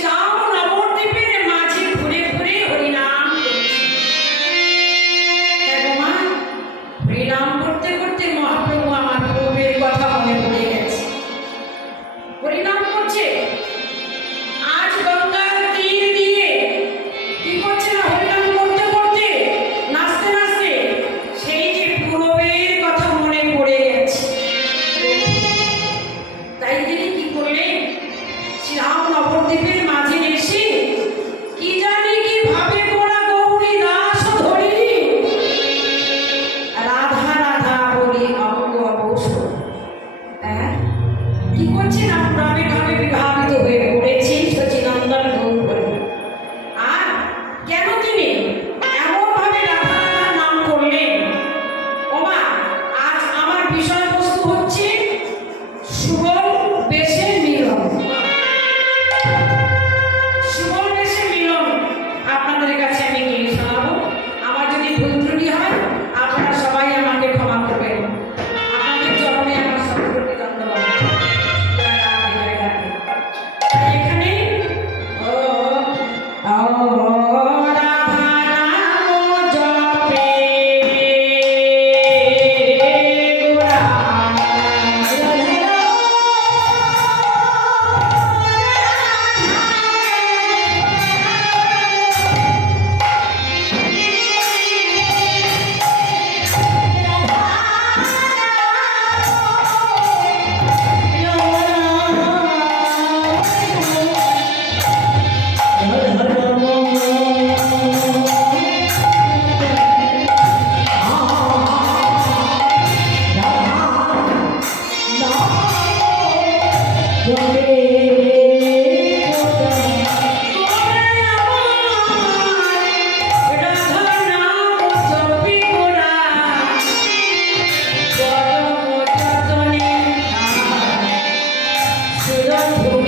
tirar uma strong. ভেসে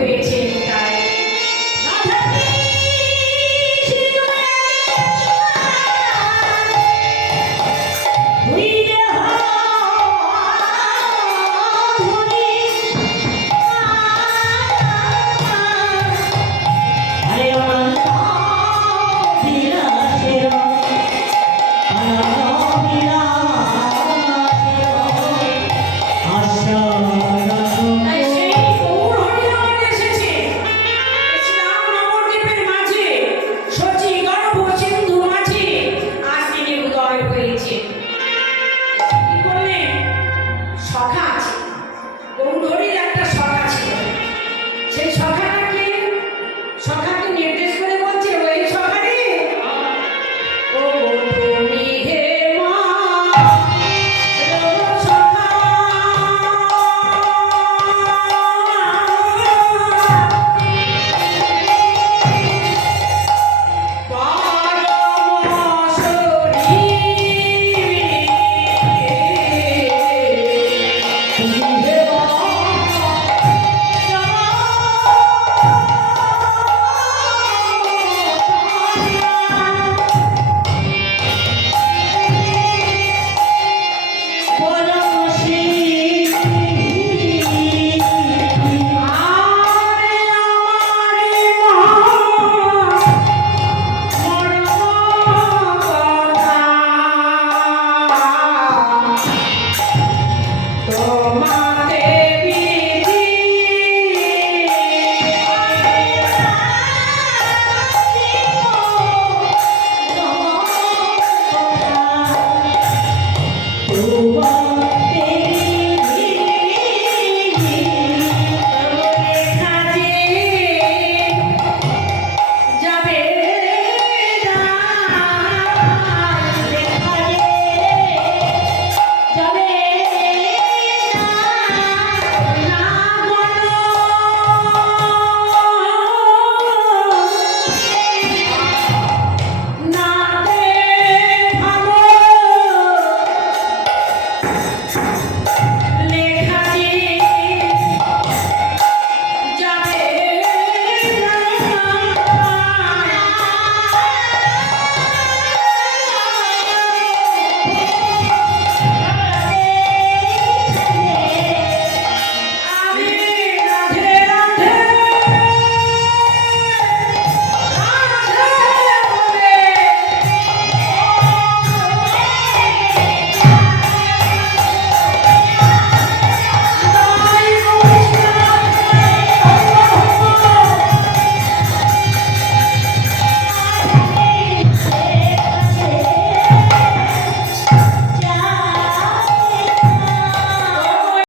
Beijing, guys.